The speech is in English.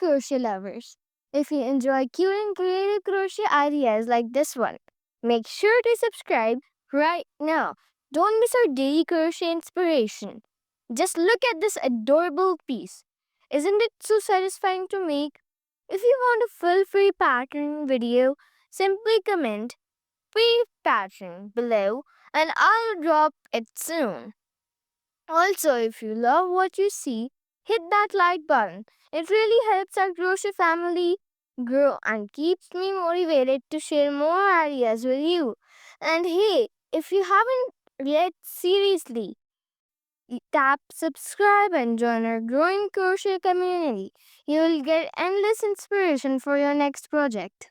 crochet lovers. If you enjoy cute and creative crochet ideas like this one, make sure to subscribe right now. Don't miss our daily crochet inspiration. Just look at this adorable piece. Isn't it so satisfying to make? If you want a full-free pattern video, simply comment free pattern below and I'll drop it soon. Also, if you love what you see, hit that like button. It really helps our crochet family grow and keeps me motivated to share more ideas with you. And hey, if you haven't yet, seriously, tap subscribe and join our growing crochet community. You will get endless inspiration for your next project.